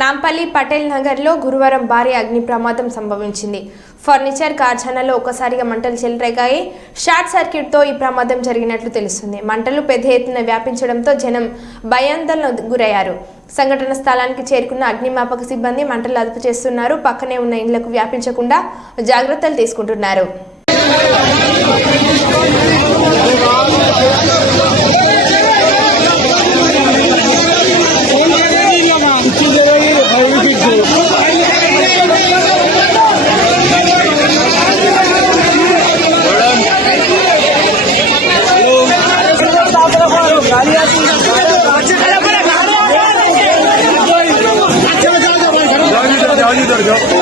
నాంపల్లి పటేల్ నగర్లో గురువారం భారీ అగ్ని ప్రమాదం సంభవించింది. ఫర్నిచర్ కార్ఖానాలో ఒక్కసారిగా మంటలు చెలరేగాయి. షార్ట్ సర్క్యూట్తో ఈ ప్రమాదం జరిగినట్లు తెలుస్తుంది. మంటలు పెద్ద ఎత్తున వ్యాపించడంతో జనం భయాందోళనకు గురయ్యారు. సంఘటన స్థలానికి చేరుకున్న అగ్నిమాపక సిబ్బంది మంటలు అదుపు చేస్తున్నారు. పక్కనే ఉన్న ఇండ్లకు వ్యాపించకుండా జాగ్రత్తలు తీసుకుంటున్నారు. जाओ